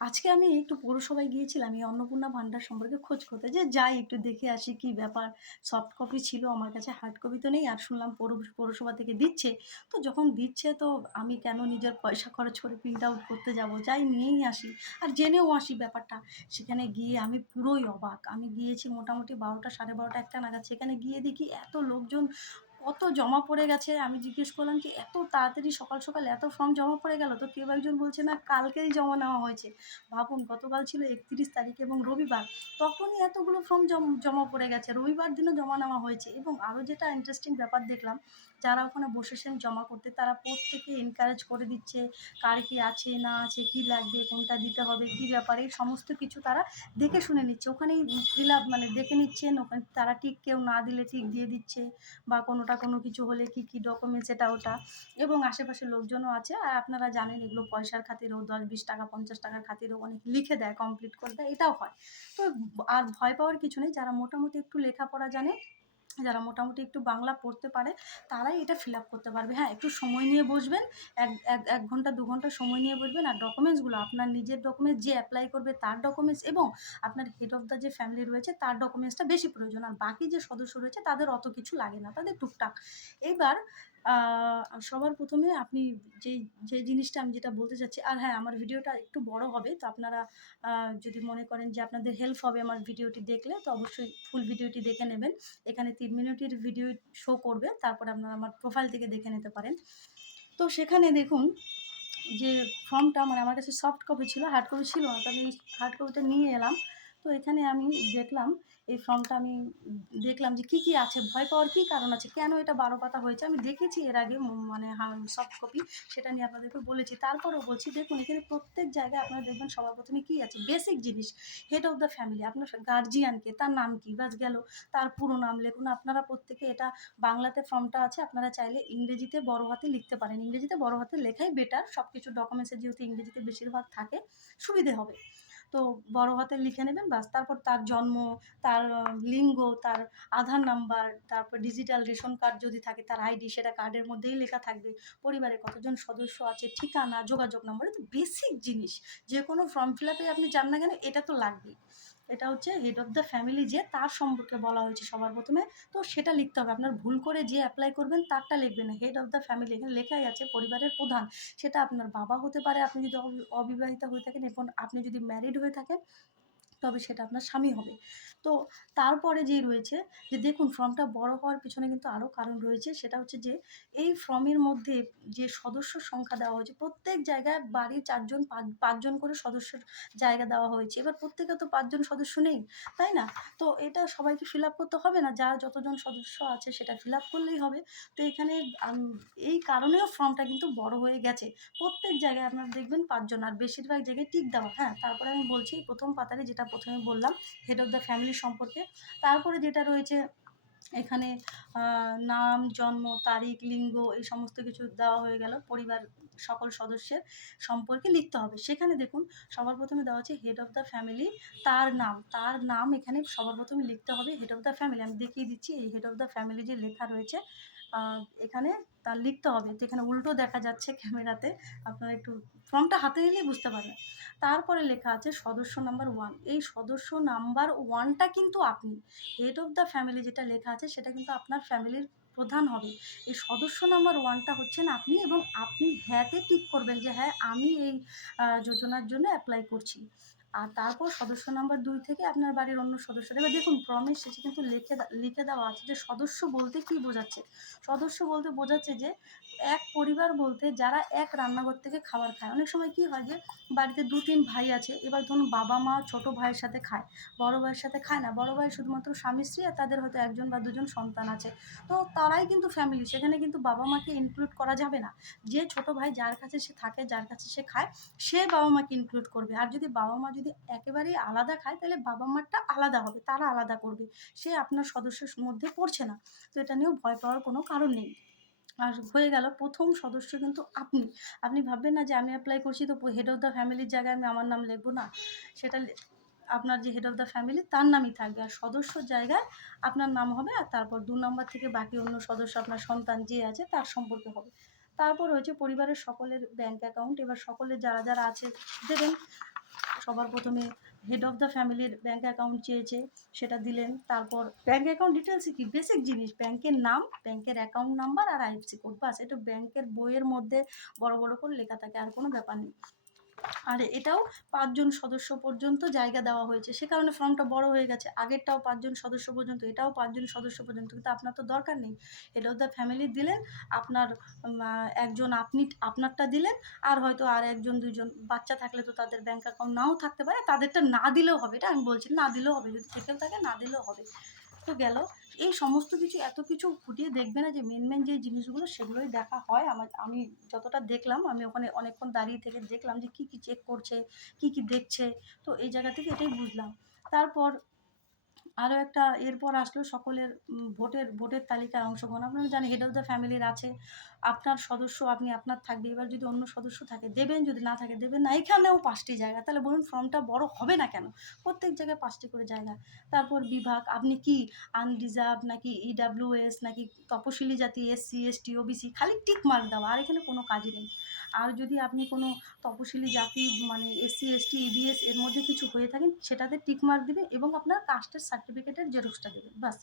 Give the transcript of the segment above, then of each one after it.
আজকে আমি একটু পৌরসভায় গিয়েছিলাম এই অন্নপূর্ণা ভান্ডার সম্পর্কে খোঁজ করতে, যে যাই একটু দেখে আসি কি ব্যাপার। সফট কপি ছিল আমার কাছে, হার্ড কপি তো নেই। আর শুনলাম পৌরসভা থেকে দিচ্ছে। তো যখন দিচ্ছে তো আমি কেন নিজের পয়সা খরচ করে প্রিন্ট আউট করতে যাব, যাই নিয়েই আসি আর জেনেও আসি ব্যাপারটা। সেখানে গিয়ে আমি পুরোই অবাক। আমি গিয়েছি মোটামুটি 12টা, সাড়ে 12টা, 1টা নাগাদ। সেখানে গিয়ে দেখি এত লোকজন, কত জমা পড়ে গেছে। আমি জিজ্ঞেস করলাম যে এত তাড়াতাড়ি সকাল সকাল এত ফর্ম জমা পড়ে গেল? তো কেউ একজন বলছে না, কালকেই জমা নেওয়া হয়েছে। ভাবুন, গতকাল ছিল 31 তারিখ এবং রবিবার, তখনই এতগুলো ফর্ম জমা পড়ে গেছে। রবিবার দিনও জমা নেওয়া হয়েছে। এবং আরও যেটা ইন্টারেস্টিং ব্যাপার দেখলাম, যারা ওখানে বসেছেন জমা করতে, তারা প্রত্যেকে এনকারেজ করে দিচ্ছে কার কি আছে না আছে, কি লাগবে, কোনটা দিতে হবে, কি ব্যাপারে, এই সমস্ত কিছু তারা দেখে শুনে নিচ্ছে। ওখানেই ফিল আপ মানে দেখে নিচ্ছেন, ওখানে তারা টিক, কেউ না দিলে টিক দিয়ে দিচ্ছে, বা কোনোটা কোনো কিছু হলে কি কি ডকুমেন্টস এটা ওটা। এবং আশেপাশের লোকজনও আছে। আর আপনারা জানেন এগুলো পয়সার খাতিরেও, 10-20 টাকা 50 টাকার খাতিরেও অনেক লিখে দেয়, কমপ্লিট করে দেয়, এটাও হয়। তো আর ভয় পাওয়ার কিছু নেই। যারা মোটামুটি একটু লেখাপড়া জানে, যারা মোটামুটি একটু বাংলা পড়তে পারে, তারাই এটা ফিল আপ করতে পারবে। হ্যাঁ, একটু সময় নিয়ে বসবেন। এক ঘন্টা 2 ঘন্টা সময় নিয়ে বসবেন। আর ডকুমেন্টসগুলো আপনার নিজের ডকুমেন্টস, যে অ্যাপ্লাই করবে তার ডকুমেন্টস, এবং আপনার হেড অফ দ্য যে ফ্যামিলি রয়েছে তার ডকুমেন্টসটা বেশি প্রয়োজন। আর বাকি যে সদস্য রয়েছে তাদের অত কিছু লাগে না, তাদের টুকটাক। এইবার সবার প্রথমে আপনি যেই যে জিনিসটা আমি যেটা বলতে চাচ্ছি, আর হ্যাঁ, আমার ভিডিওটা একটু বড় হবে, তো আপনারা যদি মনে করেন যে আপনাদের হেল্প হবে আমার ভিডিওটি দেখলে, তো অবশ্যই ফুল ভিডিওটি দেখে নেবেন। এখানে 3 মিনিটের ভিডিও শো করবে, তারপরে আপনারা আমার প্রোফাইল থেকে দেখে নিতে পারেন। তো সেখানে দেখুন যে ফর্মটা, মানে আমার কাছে সফট কপি ছিল, হার্ড কপি ছিল না। তো আমি হার্ড কপিটা নিয়ে এলাম। তো এখানে আমি দেখলাম, এই ফর্মটা আমি দেখলাম যে কী আছে, ভয় পাওয়ার কী কারণ আছে, কেন এটা 12 পাতা হয়েছে। আমি দেখেছি এর আগে মানে সফট কপি, সেটা নিয়ে আপনাদেরকে বলেছি। তারপরেও বলছি, দেখুন এখানে প্রত্যেক জায়গায় আপনারা দেখবেন সবার প্রথমে কী আছে, বেসিক জিনিস, হেড অফ দ্য ফ্যামিলি, আপনার গার্জিয়ানকে, তার নাম কী, বাস গেল, তার পুরো নাম লিখুন। আপনারা প্রত্যেকে এটা বাংলাতে ফর্মটা আছে, আপনারা চাইলে ইংরেজিতে বড় হাতে লিখতে পারেন। ইংরেজিতে বড় হাতে লেখাই বেটার, সব কিছু ডকুমেন্টসে যেহেতু ইংরেজিতে বেশিরভাগ থাকে, সুবিধে হবে। তো বড় হাতে লিখে নেবেন, বাস। তারপর তার জন্ম, তার লিঙ্গ, তার আধার নাম্বার, তারপর ডিজিটাল রেশন কার্ড যদি থাকে, তার আইডি, সেটা কার্ডের মধ্যেই লেখা থাকবে। পরিবারে কতজন সদস্য আছে, ঠিকানা, যোগাযোগ নম্বর, এটা তো বেসিক জিনিস। যে কোনো ফর্ম ফিল আপে আপনি যান না কেন, এটা তো লাগবেই। এটা হচ্ছে হেড অফ দ্য ফ্যামিলি, যে তার সম্পর্কে বলা হয়েছে সবার প্রথমে। তো সেটা লিখতে হবে। আপনার ভুল করে যে অ্যাপ্লাই করবেন তারটা লিখবেন না, হেড অফ দ্য ফ্যামিলি। এখানে লেখাই আছে পরিবারের প্রধান। সেটা আপনার বাবা হতে পারে, আপনি যদি অবিবাহিতা হয়ে থাকেন, এবং আপনি যদি ম্যারিড হয়ে থাকেন তবে সেটা আপনার স্বামী হবে। তো তারপরে যেই রয়েছে, যে দেখুন ফর্মটা বড় হওয়ার পিছনে কিন্তু আরও কারণ রয়েছে। সেটা হচ্ছে যে এই ফর্মের মধ্যে যে সদস্য সংখ্যা দেওয়া হয়েছে, প্রত্যেক জায়গায় বাড়ির 4 জন 5 জন করে সদস্যের জায়গা দেওয়া হয়েছে। এবার প্রত্যেকে তো 5 জন সদস্য নেই, তাই না? তো এটা সবাইকে ফিল আপ করতে হবে না, যার যতজন সদস্য আছে সেটা ফিল আপ করলেই হবে। তো এখানে এই কারণেও ফর্মটা কিন্তু বড় হয়ে গেছে। প্রত্যেক জায়গায় আপনারা দেখবেন 5 জন, আর বেশিরভাগ জায়গায় টিক দেওয়া। হ্যাঁ, তারপরে আমি বলছি প্রথম পাতারে, যেটা প্রথমে বললাম হেড অফ দ্য ফ্যামিলি সম্পর্কে। তারপরে যেটা রয়েছে এখানে, নাম, জন্ম তারিখ, লিঙ্গ, এই সমস্ত কিছু দেওয়া হয়ে গেল। পরিবার সকল সদস্যের সম্পর্কে লিখতে হবে। সেখানে দেখুন সবার প্রথমে দেওয়া আছে হেড অফ দ্য ফ্যামিলি, তার নাম এখানে সবার প্রথমে লিখতে হবে। হেড অফ দ্য ফ্যামিলি আমি দেখিয়ে দিচ্ছি, এই হেড অফ দ্য ফ্যামিলি যে লেখা রয়েছে এখানে তার লিখতে হবে। তো এখানে উল্টো দেখা যাচ্ছে ক্যামেরাতে, আপনারা একটু ফর্মটা হাতে নিলেই বুঝতে পারবেন। তারপরে লেখা আছে সদস্য নাম্বার 1। এই সদস্য নাম্বার 1টা কিন্তু আপনি, হেড অফ দ্য ফ্যামিলি যেটা লেখা আছে সেটা কিন্তু আপনার ফ্যামিলির প্রধান হবে। এই সদস্য নাম্বার 1টা হচ্ছেন আপনি, এবং আপনি হ্যাঁতে টিক করবেন যে হ্যাঁ, আমি এই যোজনার জন্য অ্যাপ্লাই করছি। আর তারপর সদস্য নাম্বার 2 থেকে আপনার বাড়ির অন্য সদস্যরা। এবার দেখুন ফর্মের শেষে কিন্তু লিখে দেওয়া আছে যে সদস্য বলতে কী বোঝাচ্ছে। সদস্য বলতে বোঝাচ্ছে যে এক পরিবার বলতে যারা এক রান্নাঘর থেকে খাবার খায়। অনেক সময় কী হয় যে বাড়িতে 2-3 ভাই আছে, এবার ধরুন বাবা মা ছোটো ভাইয়ের সাথে খায়, বড় ভাইয়ের সাথে খায় না। বড় ভাই শুধুমাত্র স্বামী স্ত্রী, আর তাদের হয়তো 1 জন বা 2 জন সন্তান আছে। তো তারাই কিন্তু ফ্যামিলি, সেখানে কিন্তু বাবা মাকে ইনক্লুড করা যাবে না। যে ছোটো ভাই যার কাছে সে থাকে, যার কাছে সে খায়, সে বাবা মাকে ইনক্লুড করবে। আর যদি বাবা মা যদি একেবারেই আলাদা খায়, তাহলে বাবা মারটা আলাদা হবে, তারা আলাদা করবে। সে আপনার সদস্যের মধ্যে পড়ছে না। তো এটা নিয়েও ভয় পাওয়ার কোনো কারণ নেই। আর হয়ে গেল, প্রথম সদস্য কিন্তু আপনি। আপনি ভাববেন না যে আমি অ্যাপ্লাই করছি তো হেড অফ দ্য ফ্যামিলির জায়গায় আমি আমার নাম লিখব না। সেটা আপনার যে হেড অফ দ্য ফ্যামিলি তার নামই থাকবে, আর সদস্যর জায়গায় আপনার নাম হবে। আর তারপর 2 নম্বর থেকে বাকি অন্য সদস্য, আপনার সন্তান যে আছে তার সম্পর্কে হবে। তারপর হচ্ছে পরিবারের সকলের ব্যাংক অ্যাকাউন্ট। এবার সকলের যারা আছে দেবেন। সবার প্রথমে হেড অফ দ্য ফ্যামিলির ব্যাঙ্ক অ্যাকাউন্ট চেয়েছে, সেটা দিলেন। তারপর ব্যাঙ্ক অ্যাকাউন্ট ডিটেলসে কি বেসিক জিনিস, ব্যাংকের নাম, ব্যাংকের অ্যাকাউন্ট নাম্বার আর আইএফসি কোড, বাস। এটা ব্যাংকের বইয়ের মধ্যে বড় বড় করে লেখা থাকে, আর কোনো ব্যাপার নেই। আর এটাও ৫ জন সদস্য পর্যন্ত জায়গা দেওয়া হয়েছে, সে কারণে ফর্মটা বড় হয়ে গেছে। আগেরটাও ৫ জন সদস্য পর্যন্ত, এটাও ৫ জন সদস্য পর্যন্ত, কিন্তু আপনার তো দরকার নেই। হেড অফ দ্য ফ্যামিলি দিলেন, আপনার একজন আপনারটা দিলেন, আর হয়তো আর ১ জন ২ জন বাচ্চা থাকলে তো তাদের ব্যাঙ্ক অ্যাকাউন্ট নাও থাকতে পারে, তাদেরটা না দিলেও হবে, এটা আমি বলছি না দিলেও হবে, যদি থেকেও থাকে না দিলেও হবে। তো গেল। এই সমস্ত কিছু এত কিছু খুঁটিয়ে দেখবে না যে মেন যে জিনিসগুলো সেগুলোই দেখা হয়। আমি যতটা দেখলাম, আমি ওখানে অনেকক্ষণ দাঁড়িয়ে থেকে দেখলাম যে কী চেক করছে, কী দেখছে। তো এই জায়গা থেকে এটাই বুঝলাম। তারপর আরও একটা এরপর আসলো সকলের ভোটের তালিকায় অংশগ্রহণ। আপনারা জানেন হেড অফ দ্য ফ্যামিলির আছে, আপনার সদস্য আপনি আপনার থাকবে। এবার যদি অন্য সদস্য থাকে দেবেন, যদি না থাকে দেবেন না। এখানেও ৫টি জায়গা, তাহলে বলুন ফর্মটা বড় হবে না কেন? প্রত্যেক জায়গায় ৫টি করে জায়গা। তারপর বিভাগ, আপনি কি আনরিজার্ভ নাকি ইডাব্লিউএস নাকি তপশিলি জাতি, এসসি এসটি ওবিসি, খালি টিক মার্ক দেওয়া, আর এখানে কোনো কাজই নেই। আর যদি আপনি কোনো তপশিলি জাতি মানে এসসি এসটি ইবিএস এর মধ্যে কিছু হয়ে থাকেন, সেটাতে টিক মার্ক দিবে এবং আপনার কাস্টের সার্টিফিকেটের জেরক্সটা দেবেন, বাস।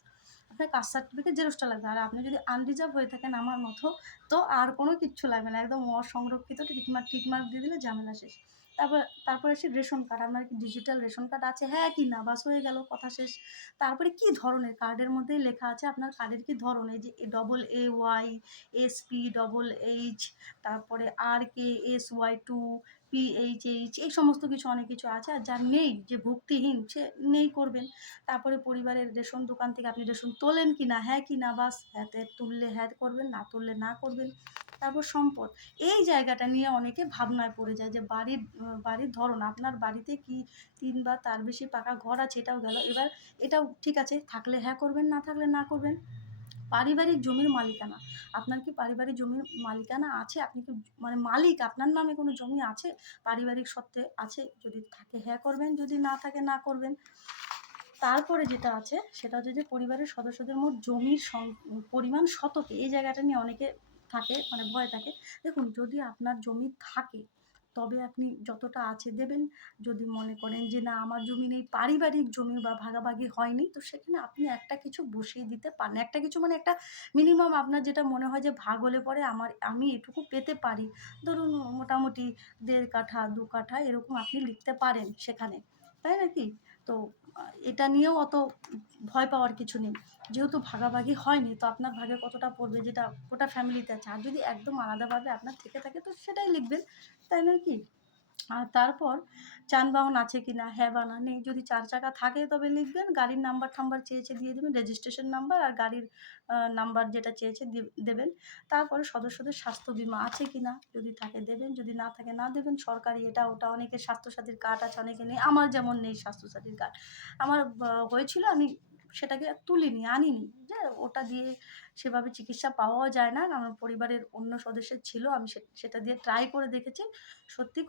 আপনার কাস্ট সার্টিফিকেট জেরক্সটা লাগবে। আর আপনি যদি আনরিজার্ভ হয়ে থাকেন আমার মতো, তো আর কোনো কিচ্ছু লাগবে না, একদম অসংরক্ষিত টিক মার্ক দিয়ে দিলে ঝামেলা শেষ। তারপর আসে রেশন কার্ড। আপনার কি ডিজিটাল রেশন কার্ড আছে, হ্যাঁ কি না, বাস হয়ে গেল, কথা শেষ। তারপরে কি ধরনের কার্ডের মধ্যেই লেখা আছে আপনার কার্ডের কি ধরন, এই যে AAY SP এইচ, তারপরে RKSY2 PHH, এই সমস্ত কিছু অনেক কিছু আছে। আর যার নেই, যে ভুক্তিহীন, সে নেই করবেন। তারপরে পরিবারের রেশন দোকান থেকে আপনি রেশন তোলেন কি না, হ্যাঁ কি না, বাস। হ্যাঁতে তুললে হ্যাঁ করবেন, না তুললে না করবেন। তারপর সম্পদ, এই জায়গাটা নিয়ে অনেকে ভাবনায় পড়ে যায় যে বাড়ির ধরন, আপনার বাড়িতে কি ৩ বা তার বেশি পাকা ঘর আছে, এটাও গেল। এবার এটাও ঠিক আছে, থাকলে হ্যাঁ করবেন, না থাকলে না করবেন। পারিবারিক জমির মালিকানা, আপনার কি পারিবারিক জমির মালিকানা আছে, আপনি কি মানে মালিক, আপনার নামে কোনো জমি আছে, পারিবারিক সত্ত্বে আছে, যদি থাকে হ্যাঁ করবেন, যদি না থাকে না করবেন। তারপরে যেটা আছে সেটা হচ্ছে যে পরিবারের সদস্যদের মোট জমির পরিমাণ শতকে, এই জায়গাটা নিয়ে অনেকে থাকে মানে ভয় থাকে। দেখুন, যদি আপনার জমি থাকে তবে আপনি যতটা আছে দেবেন। যদি মনে করেন যে না আমার জমি নেই, পারিবারিক জমি বা ভাগাভাগি হয়নি, তো সেখানে আপনি একটা কিছু বসিয়ে দিতে পারেন। একটা কিছু মানে একটা মিনিমাম আপনার যেটা মনে হয় যে ভাগ হলে পরে আমি এটুকু পেতে পারি। ধরুন মোটামুটি ১.৫ কাঠা ২ কাঠা এরকম আপনি লিখতে পারেন সেখানে, তাই নাকি? তো এটা নিয়েও অত ভয় পাওয়ার কিছু নেই। যেহেতু ভাগাভাগি হয়নি, তো আপনার ভাগে কতটা পড়বে যেটা গোটা ফ্যামিলিতে আছে। আর যদি একদম আলাদাভাবে আপনার থেকে থাকে তো সেটাই লিখবেন, তাই নয় কি? আর তারপর যানবাহন আছে কি না, হ্যাঁ বা না, নেই। যদি ৪ চাকা থাকে তবে লিখবেন। গাড়ির নাম্বার চেয়েছে দিয়ে দেবেন, রেজিস্ট্রেশন নাম্বার আর গাড়ির নাম্বার যেটা চেয়েছে দেবেন। তারপরে সদস্যদের স্বাস্থ্য বীমা আছে কি না, যদি থাকে দেবেন, যদি না থাকে না দেবেন। সরকারি এটা ওটা, অনেকের স্বাস্থ্যসাথীর কার্ড আছে, অনেকের নেই। আমার যেমন নেই স্বাস্থ্যসাথীর কার্ড। আমার হয়েছিল, আমি সেটাকে তুলিনি, আনিনি, যে ওটা দিয়ে সেভাবে চিকিৎসা পাওয়াও যায় না। আমার পরিবারের অন্য সদস্যের ছিল, আমি সেটা দিয়ে ট্রাই করে দেখেছি। সত্যি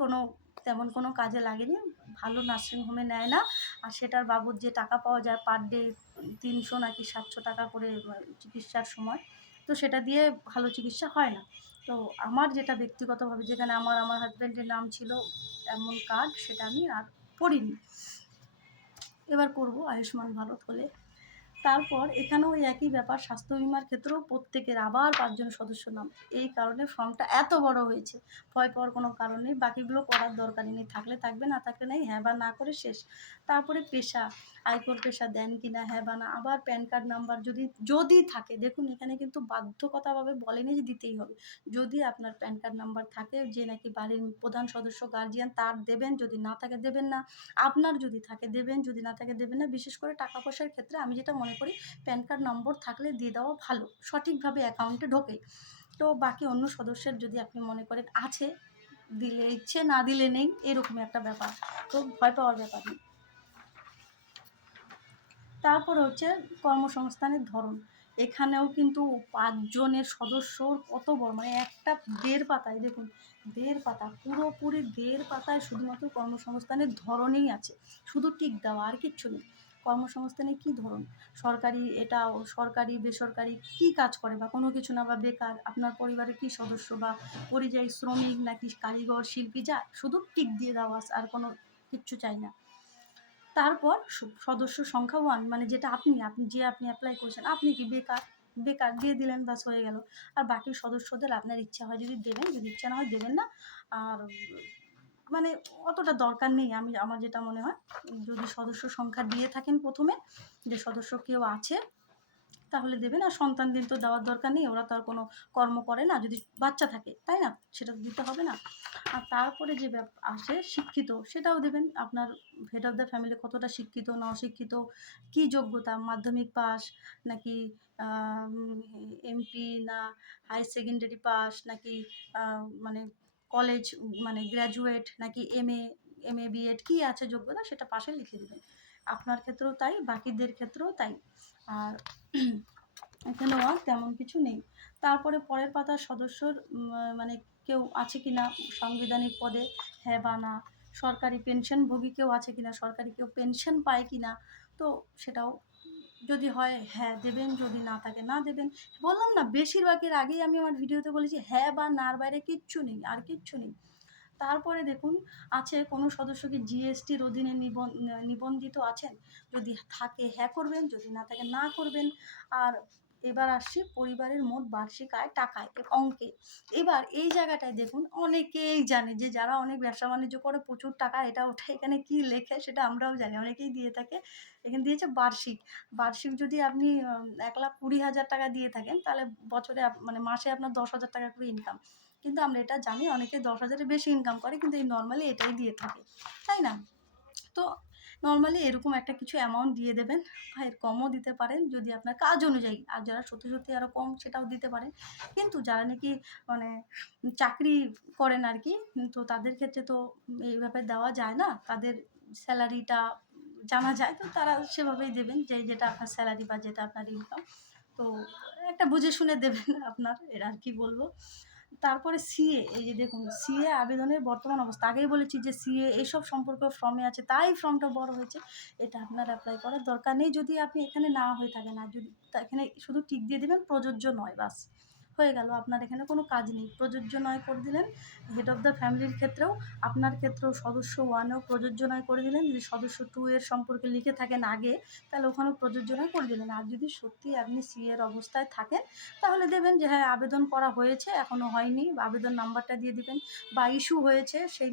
তেমন কোনো কাজে লাগেনি। ভালো নার্সিং হোমে নেয় না। আর সেটার বাবদ যে টাকা পাওয়া যায় পার ডে ৩০০ নাকি ৭০০ টাকা করে চিকিৎসার সময়, তো সেটা দিয়ে ভালো চিকিৎসা হয় না। তো আমার যেটা ব্যক্তিগতভাবে, যেখানে আমার হাজব্যান্ডের নাম ছিল এমন কার্ড, সেটা আমি আর করিনি। এবার করব আয়ুষ্মান ভারত হলে। তারপর এখানেও ওই একই ব্যাপার, স্বাস্থ্য বিমার ক্ষেত্রেও প্রত্যেকের আবার ৫ জন সদস্য নাম। এই কারণে ফর্মটা এত বড় হয়েছে। ভয় পাওয়ার কোনো কারণ নেই, বাকিগুলো করার দরকারই নেই। থাকলে থাকবে, না থাকলে নেই, হ্যাঁ বা না করে শেষ। তারপরে পেশা, আয়কর পেশা দেন কি না, হ্যাঁ বা না। আবার প্যান কার্ড নাম্বার যদি থাকে, দেখুন এখানে কিন্তু বাধ্যকতাভাবে বলেনি যে দিতেই হবে। যদি আপনার প্যান কার্ড নাম্বার থাকে, যে নাকি বাড়ির প্রধান সদস্য গার্জিয়ান, তার দেবেন, যদি না থাকে দেবেন না। আপনার যদি থাকে দেবেন, যদি না থাকে দেবেন না। বিশেষ করে টাকা পয়সার ক্ষেত্রে আমি যেটা মনে করি, প্যান কার্ড নম্বর থাকলে দিয়ে দেওয়া ভালো, সঠিকভাবে অ্যাকাউন্টে ঢোকে। তো বাকি অন্য সদস্যের যদি আপনি মনে করেন আছে, দিলে ইচ্ছে, না দিলে নেই, এরকমই একটা ব্যাপার। তো ভয় পাওয়ার ব্যাপার নেই। তারপর হচ্ছে কর্মসংস্থানের ধরন। এখানেও কিন্তু ৫ জনের সদস্যর কত বড়, মানে একটা ১.৫ পাতায়, দেখুন ১.৫ পাতা, পুরোপুরি ১.৫ পাতায় শুধুমাত্র কর্মসংস্থানের ধরনেই আছে। শুধু টিক দেওয়া, আর কিচ্ছু নেই। কর্মসংস্থানে কী ধরন, সরকারি, এটাও সরকারি বেসরকারি, কী কাজ করে বা কোনো কিছু না, বা বেকার, আপনার পরিবারের কী সদস্য, বা পরিযায়ী শ্রমিক নাকি কারিগর শিল্পী, যা শুধু টিক দিয়ে দেওয়া, আর কোনো কিচ্ছু চাই না। তারপর সদস্য সংখ্যা 1, মানে যেটা আপনি অ্যাপ্লাই করেছেন, আপনি কি বেকার? বেকার দিয়ে দিলেন, ব্যাস হয়ে গেল। আর বাকি সদস্যদের আপনার ইচ্ছা হয় যদি দেবেন, যদি ইচ্ছা না হয় দেবেন না। আর মানে অতটা দরকার নেই, আমার যেটা মনে হয়। যদি সদস্য সংখ্যা দিয়ে থাকেন প্রথমে, যে সদস্য কেউ আছে, তাহলে দেবেন। আর সন্তানদের তো দেওয়ার দরকার নেই, ওরা তো আর কোনো কর্ম করে না, যদি বাচ্চা থাকে, তাই না? সেটা তো দিতে হবে না। আর তারপরে যে আসে শিক্ষিত, সেটাও দেবেন। আপনার হেড অফ দ্য ফ্যামিলি কতটা শিক্ষিত না অশিক্ষিত, কী যোগ্যতা, মাধ্যমিক পাস নাকি এমপি, না হাই সেকেন্ডারি পাস, নাকি মানে কলেজ, মানে গ্র্যাজুয়েট, নাকি এমএ বিএড, কী আছে যোগ্যতা, সেটা পাশে লিখে দেবেন। আপনার ক্ষেত্রেও তাই, বাকিদের ক্ষেত্রেও তাই। আর এখানেও আর তেমন কিছু নেই। তারপরে পরের পাতার সদস্যর মানে কেউ আছে কি না সাংবিধানিক পদে, হ্যাঁ বা না। সরকারি পেনশনভোগী কেউ আছে কি না, সরকারি কেউ পেনশন পায় কি না, তো সেটাও যদি হয় হ্যাঁ দেবেন, যদি না থাকে না দেবেন। বললাম না, বেশিরভাগের আগেই আমি আমার ভিডিওতে বলেছি, হ্যাঁ বা নার বাইরে কিচ্ছু নেই, আর কিচ্ছু নেই। তারপরে দেখুন, আছে কোনো সদস্য কি জিএসটির অধীনে নিবন্ধিত আছেন? যদি থাকে হ্যাঁ করবেন, যদি না থাকে না করবেন। আর এবার আসছি পরিবারের মোট বার্ষিক আয় টাকায়, অঙ্কে। এবার এই জায়গাটায় দেখুন, অনেকেই জানে, যে যারা অনেক ব্যবসা বাণিজ্য করে প্রচুর টাকা এটা ওঠা, এখানে কি লেখে সেটা আমরাও জানি, অনেকেই দিয়ে থাকে। এখানে দিয়েছে বার্ষিক। বার্ষিক যদি আপনি 1,20,000 টাকা দিয়ে থাকেন, তাহলে বছরে মানে মাসে আপনার 10,000 টাকা করে ইনকাম। কিন্তু আমরা এটা জানি, অনেকে 10,000-এর বেশি ইনকাম করে, কিন্তু এই নর্মালি এটাই দিয়ে থাকে, তাই না? তো নর্মালি এরকম একটা কিছু অ্যামাউন্ট দিয়ে দেবেন, বা এর কমও দিতে পারেন যদি আপনার কাজ অনুযায়ী। আর যারা সত্যি সত্যি আরও কম, সেটাও দিতে পারেন। কিন্তু যারা নাকি মানে চাকরি করেন আর কি, তো তাদের ক্ষেত্রে তো এইভাবে দেওয়া যায় না, তাদের স্যালারিটা জানা যায়, তো তারা সেভাবেই দেবেন, যে যেটা আপনার স্যালারি বা যেটা আপনার ইনকাম। তো একটা বুঝে শুনে দেবেন আপনার, এর আর কি বলবো। তারপরে সিএ, এই যে দেখুন সিএ আবেদনের বর্তমান অবস্থা। আগেই বলেছি যে সিএ এইসব সম্পর্ক ফর্মে আছে, তাই ফর্মটা বড় হয়েছে। এটা আপনার অ্যাপ্লাই করার দরকার নেই যদি আপনি এখানে না হয়ে থাকেন। আর যদি এখানে শুধু টিক দিয়ে দেবেন প্রযোজ্য নয়, বাস হয়ে গেল। আপনার এখানে কোনো কাজ নেই, প্রযোজ্য নয় করে দিলেন। হেড অফ দ্য ফ্যামিলির ক্ষেত্রেও, আপনার ক্ষেত্রেও সদস্য 1-এও প্রযোজ্য নয় করে দিলেন। যদি সদস্য 2 এর সম্পর্কে লিখে থাকেন আগে, তাহলে ওখানেও প্রযোজ্য নয় করে দিলেন। আর যদি সত্যি আপনি সিএ এর অবস্থায় থাকেন, তাহলে দেবেন যে হ্যাঁ আবেদন করা হয়েছে, এখনও হয়নি, আবেদন নাম্বারটা দিয়ে দিবেন। বা ইস্যু হয়েছে, সেই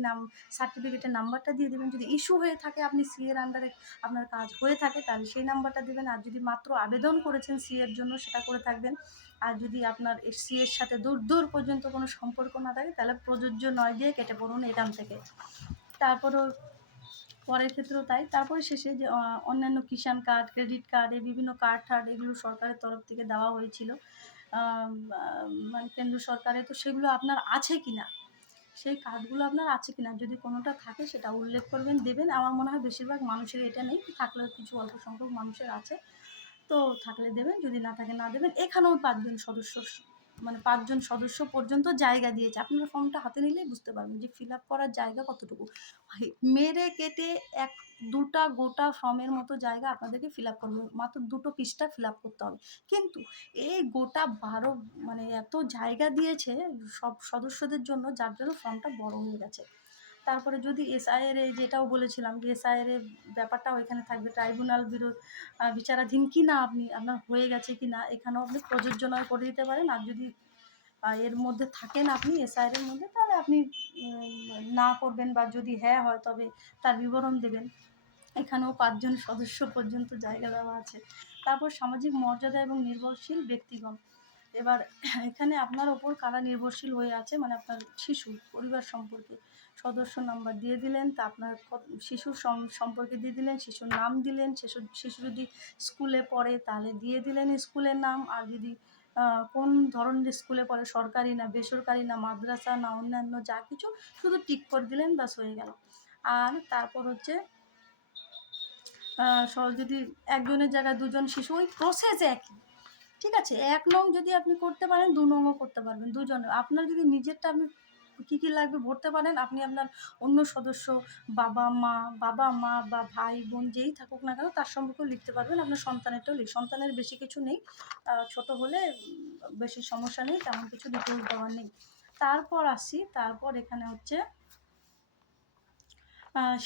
সার্টিফিকেটের নাম্বারটা দিয়ে দেবেন। যদি ইস্যু হয়ে থাকে, আপনি সিএ এর আন্ডারে আপনার কাজ হয়ে থাকে, তাহলে সেই নাম্বারটা দেবেন। আর যদি মাত্র আবেদন করেছেন সিএ এর জন্য, সেটা করে থাকবেন। আর যদি আপনার সিএ এর সাথে দূর দূর পর্যন্ত কোনো সম্পর্ক না থাকে, তাহলে প্রযোজ্য নয় দিয়ে কেটে পড়ুন এখান থেকে। তারপরও পরের ক্ষেত্রেও তাই। তারপরে শেষে যে অন্যান্য কিষাণ কার্ড, ক্রেডিট কার্ড, এই বিভিন্ন কার্ড টার্ড, এগুলো সরকারের তরফ থেকে দেওয়া হয়েছিল, মানে কেন্দ্র সরকারে। তো সেগুলো আপনার আছে কি না, সেই কার্ডগুলো আপনার আছে কি না, যদি কোনোটা থাকে সেটা উল্লেখ করবেন, দেবেন। আমার মনে হয় বেশিরভাগ মানুষের এটা নেই, থাকলেও কিছু অল্প সংখ্যক মানুষের আছে। তো থাকলে দেবেন, যদি না থাকে না দেবেন। এখানেও 5 জন সদস্য, মানে 5 জন সদস্য পর্যন্ত জায়গা দিয়েছে। আপনারা ফর্মটা হাতে নিলেই বুঝতে পারবেন যে ফিল আপ করার জায়গা কতটুকু। মেরে কেটে 1-2টা গোটা ফর্মের মতো জায়গা আপনাদেরকে ফিল আপ করবে, মাত্র 2টো পৃষ্ঠা ফিল আপ করতে হবে। কিন্তু এই গোটা 12, মানে এত জায়গা দিয়েছে সব সদস্যদের জন্য, যার জন্য ফর্মটা বড় হয়ে গেছে। তারপরে যদি এসআইয়ের, যেটাও বলেছিলাম যে এসআইয়ের ব্যাপারটাও এখানে থাকবে, ট্রাইব্যুনাল বিচারাধীন কি না, আপনার হয়ে গেছে কি না, এখানেও আপনি প্রযোজ্য নয় করে দিতে পারেন। আর যদি এর মধ্যে থাকেন আপনি এসআইয়ের মধ্যে, তাহলে আপনি না করবেন, বা যদি হ্যাঁ হয় তবে তার বিবরণ দেবেন। এখানেও 5 জন সদস্য পর্যন্ত জায়গা দেওয়া আছে। তারপর সামাজিক মর্যাদা এবং নির্ভরশীল ব্যক্তিগণ। এবার এখানে আপনার ওপর কারা নির্ভরশীল হয়ে আছে, মানে আপনার শিশু পরিবার সম্পর্কে সদস্য নাম্বার দিয়ে দিলেন, তা আপনার শিশুর সম্পর্কে দিয়ে দিলেন, শিশুর নাম দিলেন। শিশু যদি স্কুলে পড়ে, তাহলে দিয়ে দিলেন স্কুলের নাম। আর যদি কোন ধরনের স্কুলে পড়ে, সরকারি না বেসরকারি, না মাদ্রাসা, না অন্যান্য যা কিছু, শুধু টিক করে দিলেন, ব্যাস হয়ে গেল। আর তারপর হচ্ছে যদি একজনের জায়গায় 2 জন শিশু, ওই প্রসেস একই, ঠিক আছে। 1 নং যদি আপনি করতে পারেন, 2 নংও করতে পারবেন, 2 জনের। আপনার যদি নিজেরটা আপনি কী কী লাগবে ভরতে পারেন, আপনি আপনার অন্য সদস্য, বাবা মা বা ভাই বোন যেই থাকুক না কেন, তার সম্পর্কেও লিখতে পারবেন। আপনার সন্তানেরটাও সন্তানের বেশি কিছু নেই, ছোট হলে বেশি সমস্যা নেই, তেমন কিছু ডিটেলস দেওয়ার নেই। তারপর আসি, তারপর এখানে হচ্ছে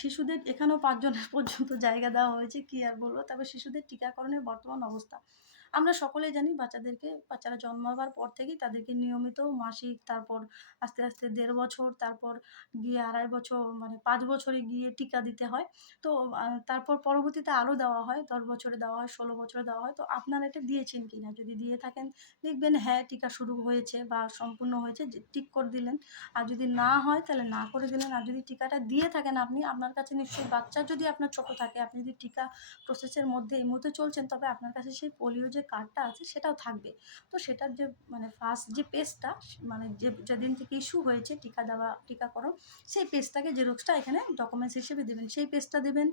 শিশুদের এখানেও ৫ জনের পর্যন্ত জায়গা দেওয়া হয়েছে। কি আর বলব? তবে শিশুদের টিকাকরণের বর্তমান অবস্থা। আমরা সকলেই জানি বাচ্চারা জন্মাবার পর থেকেই তাদেরকে নিয়মিত মাসিক, তারপর আস্তে, আস্তে ১.৫ বছর, তারপর গিয়ে ২.৫ বছর, মানে ৫ বছরে গিয়ে টিকা দিতে হয়। তো তারপর পরবর্তীতে আরও দেওয়া হয়। ১০ বছরে দেওয়া হয়, ১৬ বছরে দেওয়া হয়। তো আপনারা এটা দিয়েছেন কিনা? যদি দিয়ে থাকেন লিখবেন হ্যাঁ, টিকা শুরু হয়েছে বা সম্পূর্ণ হয়েছে, যে টিক করে দিলেন। আর যদি না হয় তাহলে না করে দিলেন। আর যদি টিকাটা দিয়ে থাকেন আপনি, আপনার কাছে নিশ্চয়ই বাচ্চা যদি আপনার ছোট থাকে, আপনি যদি টিকা প্রসেসের মধ্যে এই মুহূর্তে চলছেন, তবে আপনার কাছে সেই পোলিও যে কার্ডটা আছে সেটাও থাকবে। তো সেটার যে মানে ফার্স্ট যে পেজটা, মানে যেদিন থেকে ইস্যু হয়েছে টিকাকরণ, সেই পেজটাকে জেরক্সটা এখানে ডকুমেন্টস হিসেবে দেবেন। সেই পেজটা দেবেন।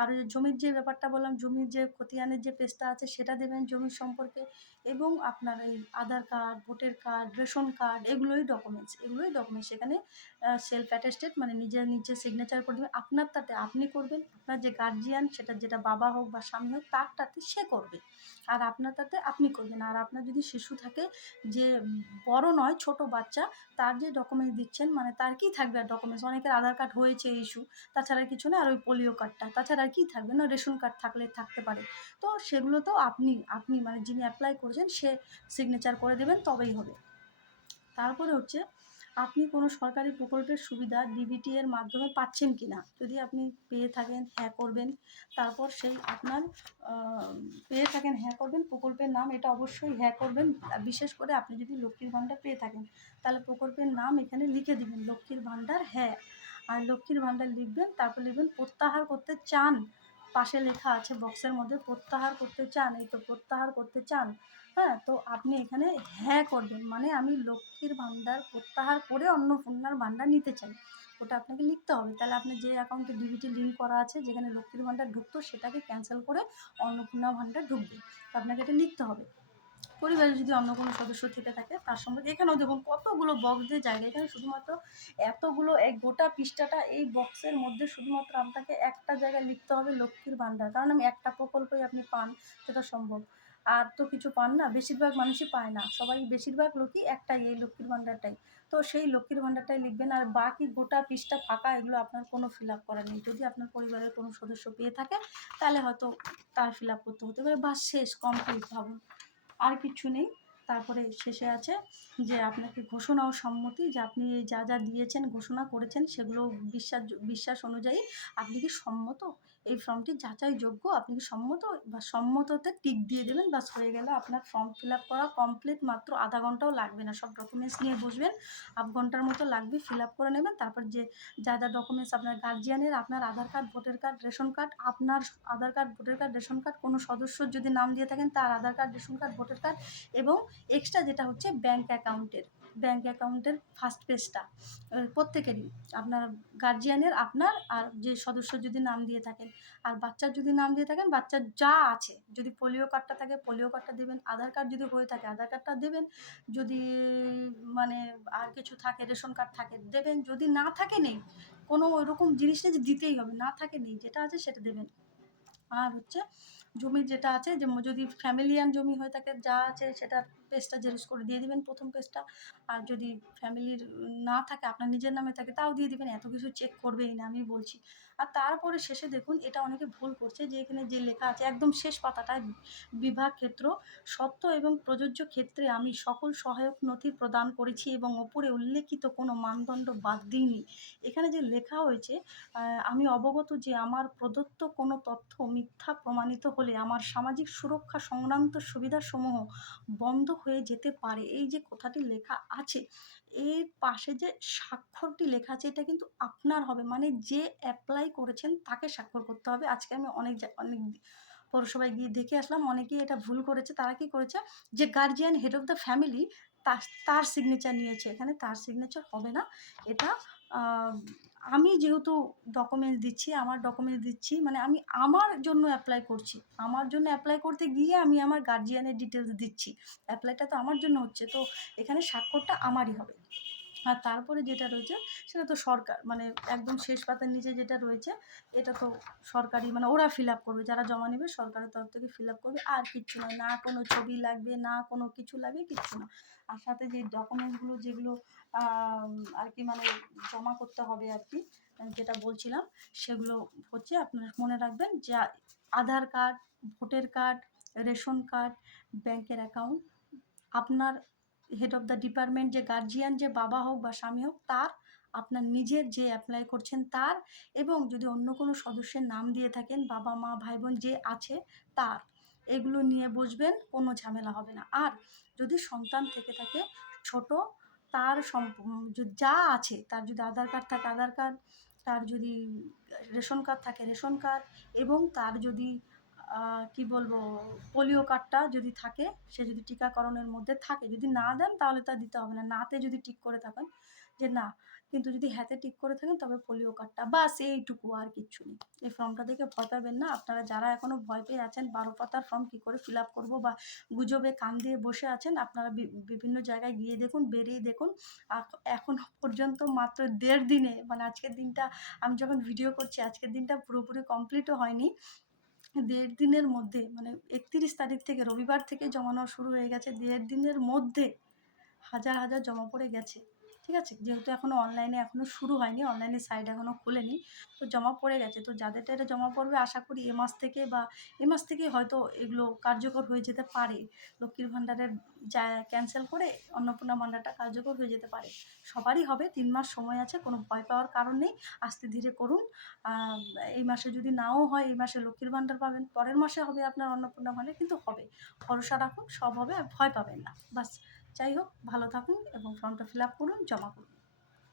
আর জমির যে ব্যাপারটা বললাম, জমির যে খতিয়ানের যে পেজটা আছে সেটা দেবেন জমির সম্পর্কে, এবং আপনার এই Aadhaar card, voter card, ration card, এগুলোই ডকুমেন্টস। সেখানে সেলফ অ্যাটেস্টেড, মানে নিজে সিগনেচার করে দেবেন। আপনারটাতে আপনি করবেন, আপনার যে গার্জিয়ান, যেটা বাবা হোক বা স্বামী হোক, তারটাতে সে করবে। আর আপনারটাতে আপনি করবেন। আর আপনার যদি শিশু থাকে যে বড় নয়, ছোট বাচ্চা, তার যে ডকুমেন্টস দিচ্ছেন, মানে তার কি থাকবে আর ডকুমেন্টস? অনেকের আধার কার্ড হয়েছে ইস্যু, তাছাড়া আর কিছু না। আর ওই পোলিও কার্ডটা, তাছাড়া আর কি থাকবে? না, রেশন কার্ড থাকতে পারে। তো সেগুলো তো আপনি মানে যিনি অ্যাপ্লাই করেছেন সে সিগনেচার করে দেবেন, তবেই হবে। তারপরে হচ্ছে, আপনি কোনো সরকারি প্রকল্পের সুবিধা ডিবিটি এর মাধ্যমে পাচ্ছেন কি না? যদি আপনি পেয়ে থাকেন, হ্যাঁ করবেন। তারপর সেই আপনার পেয়ে থাকেন, হ্যাঁ করবেন। প্রকল্পের নাম, এটা অবশ্যই হ্যাঁ করবেন। বিশেষ করে আপনি যদি লক্ষ্মীর ভাণ্ডার পেয়ে থাকেন, তাহলে প্রকল্পের নাম এখানে লিখে দিবেন, লক্ষ্মীর ভাণ্ডার, হ্যাঁ। আর লক্ষ্মীর ভাণ্ডার লিখবেন, তারপর লিখবেন প্রত্যাহার করতে চান। পাশে লেখা আছে বক্সের মধ্যে, প্রত্যাহার করতে চান, এই তো প্রত্যাহার করতে চান। হ্যাঁ, তো আপনি এখানে হ্যাঁ করবেন, মানে আমি লক্ষ্মীর ভাণ্ডার প্রত্যাহার করে অন্নপূর্ণার ভাণ্ডার নিতে চাই, ওটা আপনাকে লিখতে হবে। তাহলে আপনি যে অ্যাকাউন্টে ডিবিটি লিঙ্ক করা আছে, যেখানে লক্ষ্মীর ভাণ্ডার ঢুকতো, সেটাকে ক্যান্সেল করে অন্নপূর্ণা ভাণ্ডার ঢুকবে। তো আপনাকে এটা লিখতে হবে। পরিবারে যদি অন্য কোনো সদস্য থেকে থাকে তার সম্পর্কে, এখানেও দেখুন কতগুলো বক্স দিয়ে জায়গা, এখানে শুধুমাত্র এতগুলো, এক গোটা পৃষ্ঠাটা এই বক্সের মধ্যে শুধুমাত্র আপনাকে একটা জায়গায় লিখতে হবে লক্ষ্মীর ভাণ্ডার। কারণ আমি একটা প্রকল্পই আপনি পান, সেটা সম্ভব। আর তো কিছু পান না, বেশিরভাগ মানুষই পায় না, সবাই বেশিরভাগ লোকই একটাই, এই লক্ষ্মীর ভাণ্ডারটাই। তো সেই লক্ষ্মীর ভাণ্ডারটাই লিখবেন। আর বাকি গোটা পৃষ্ঠা ফাঁকা, এগুলো আপনার কোনো ফিল আপ করা নেই। যদি আপনার পরিবারের কোনো সদস্য পেয়ে থাকে, তাহলে হয়তো তার ফিল আপ করতে হতে পারে। বাস, শেষ, কমপ্লিট, ভাবুন। আর কিচ্ছু নেই। তারপরে শেষে আছে যে আপনাকে ঘোষণা ও সম্মতি, যে আপনি এই যা দিয়েছেন, ঘোষণা করেছেন, সেগুলো বিশ্বাস অনুযায়ী আপনি কি সম্মত? এই ফর্মটি যাচাইযোগ্য, আপনি কি সম্মত? বা সম্মততে টিক দিয়ে দেবেন, বাস হয়ে গেল। আপনার ফর্ম ফিল আপ করা কমপ্লিট। মাত্র আধা ঘন্টাও লাগবে না। সব ডকুমেন্টস নিয়ে বসবেন, আধ ঘন্টার মতো লাগবে, ফিল আপ করে নেবেন। তারপর যে যা ডকুমেন্টস আপনার গার্জিয়ানের, আপনার Aadhaar card, voter card, ration card, আপনার Aadhaar card, voter card, ration card, কোনো সদস্যর যদি নাম দিয়ে থাকেন তার Aadhaar card, ration card, voter card, এবং এক্সট্রা যেটা হচ্ছে ব্যাঙ্ক অ্যাকাউন্টের ফার্স্ট পেজটা প্রত্যেকেরই, আপনার গার্জিয়ানের, আপনার, আর যে সদস্য যদি নাম দিয়ে থাকেন। আর বাচ্চার যদি নাম দিয়ে থাকেন, বাচ্চার যা আছে, যদি পোলিও কার্ডটা থাকে পোলিও কার্ডটা দেবেন, আধার কার্ড যদি হয়ে থাকে আধার কার্ডটা দেবেন, যদি মানে আর কিছু থাকে, রেশন কার্ড থাকে দেবেন, যদি না থাকে নেই, কোনো ওইরকম জিনিস নেই যে দিতেই হবে, না থাকে নেই, যেটা আছে সেটা দেবেন। আর হচ্ছে জমির যেটা আছে, যে যদি ফ্যামিলিয়ান জমি হয়ে থাকে, যা আছে সেটা পেজটা জেরক্স করে দিয়ে দিবেন, প্রথম পেজটা। আর যদি ফ্যামিলির না থাকে, আপনার নিজের নামে থাকে, তাও দিয়ে দিবেন। এত কিছু চেক করবেই না, আমি বলছি। আর তারপরে শেষে দেখুন, এটা অনেকে ভুল করছে, যে এখানে যে লেখা আছে একদম শেষ পাতাটায়, বিভাগ ক্ষেত্র, সত্য এবং প্রযোজ্য ক্ষেত্রে আমি সকল সহায়ক নথি প্রদান করেছি এবং ওপরে উল্লেখিত কোনো মানদণ্ড বাদ দিইনি। এখানে যে লেখা হয়েছে, আমি অবগত যে আমার প্রদত্ত কোনো তথ্য মিথ্যা প্রমাণিত হলে আমার সামাজিক সুরক্ষা সংক্রান্ত সুবিধাসমূহ বন্ধ হয়ে যেতে পারে। এই যে কথাটি লেখা আছে, এর পাশে যে স্বাক্ষরটি লেখা আছে, এটা কিন্তু আপনার হবে, মানে যে অ্যাপ্লাই করেছেন তাকে স্বাক্ষর করতে হবে। আজকে আমি অনেক পৌরসভায় গিয়ে দেখে আসলাম, অনেকেই এটা ভুল করেছে। তারা কি করেছে, যে guardian, head of the family, তার সিগনেচার নিয়েছে, এখানে তার সিগনেচার হবে না। এটা আমি যেহেতু ডকুমেন্টস দিচ্ছি, মানে আমি আমার জন্য অ্যাপ্লাই করছি, আমার জন্য অ্যাপ্লাই করতে গিয়ে আমি আমার গার্জিয়ানের ডিটেলস দিচ্ছি, অ্যাপ্লাইটা তো আমার জন্য হচ্ছে, তো এখানে স্বাক্ষরটা আমারই হবে। আর তারপরে যেটা রয়েছে সেটা তো সরকার, মানে একদম শেষ পাতার নিচে যেটা রয়েছে, এটা তো সরকারি, মানে ওরা ফিল আপ করবে, যারা জমা নেবে সরকারের তরফ থেকে ফিল আপ করবে। আর কিচ্ছু নয়, না কোনো ছবি লাগবে, না কোনো কিছু লাগবে, কিচ্ছু না। আর সাথে যে ডকুমেন্টসগুলো যেগুলো আর কি, মানে জমা করতে হবে আর কি, যেটা বলছিলাম সেগুলো হচ্ছে আপনারা মনে রাখবেন যে Aadhaar card, voter card, ration card, ব্যাংকের অ্যাকাউন্ট, আপনার হেড অফ দ্য ডিপার্টমেন্ট যে গার্জিয়ান, যে বাবা হোক বা স্বামী হোক তার, আপনার নিজের যে অ্যাপ্লাই করছেন তার, এবং যদি অন্য কোনো সদস্যের নাম দিয়ে থাকেন বাবা মা ভাই বোন যে আছে তার, এগুলো নিয়ে বসবেন, কোনো ঝামেলা হবে না। আর যদি সন্তান থেকে থাকে ছোট, তার যা আছে, তার যদি আধার কার্ড থাকে আধার কার্ড, তার যদি রেশন কার্ড থাকে রেশন কার্ড, এবং তার যদি কি বলবো পোলিও কার্ডটা যদি থাকে, সে যদি টিকাকরণের মধ্যে থাকে, যদি না দেন তাহলে তা দিতে হবে না, নাতে যদি টিক করে থাকেন যে না, কিন্তু যদি হাতে টিক করে থাকেন তবে পোলিও কার্ডটা, বাস এইটুকু, আর কিচ্ছু নেই। এই ফর্মটা দেখে ভয় পাবেন না। আপনারা যারা এখনও ভয় পেয়ে আছেন 12 পাতার ফর্ম কী করে ফিল আপ করবো বা গুজবে কান দিয়ে বসে আছেন, আপনারা বিভিন্ন জায়গায় গিয়ে দেখুন, বেরিয়ে দেখুন। এখন পর্যন্ত মাত্র 1.5 দিনে, মানে আজকের দিনটা আমি যখন ভিডিও করছি আজকের দিনটা পুরোপুরি কমপ্লিটও হয়নি, 1.5 দিনের মধ্যে, মানে 31 তারিখ থেকে, রবিবার থেকে জমানো শুরু হয়ে গেছে, 1.5 দিনের মধ্যে হাজার হাজার জমা পড়ে গেছে। ঠিক আছে, যেহেতু এখনও অনলাইনে এখনও শুরু হয়নি, অনলাইনের সাইট এখনও খোলেনি, তো জমা পড়ে গেছে। তো যাদেরটা এটা জমা পড়বে আশা করি এ মাস থেকে বা এ মাস থেকেই হয়তো এগুলো কার্যকর হয়ে যেতে পারে। লক্ষ্মীর ভাণ্ডারের যা ক্যান্সেল করে অন্নপূর্ণা ভাণ্ডারটা কার্যকর হয়ে যেতে পারে। সবারই হবে, 3 মাস সময় আছে, কোনো ভয় পাওয়ার কারণ নেই, আস্তে ধীরে করুন। এই মাসে যদি নাও হয়, এই মাসে লক্ষ্মীর ভাণ্ডার পাবেন, পরের মাসে হবে আপনার অন্নপূর্ণা ভাণ্ডার, কিন্তু হবে, ভরসা রাখুন, সব হবে, আর ভয় পাবেন না। বাস, যাই হোক, ভালো থাকুন এবং ফর্মটা ফিল আপ করুন, জমা করুন।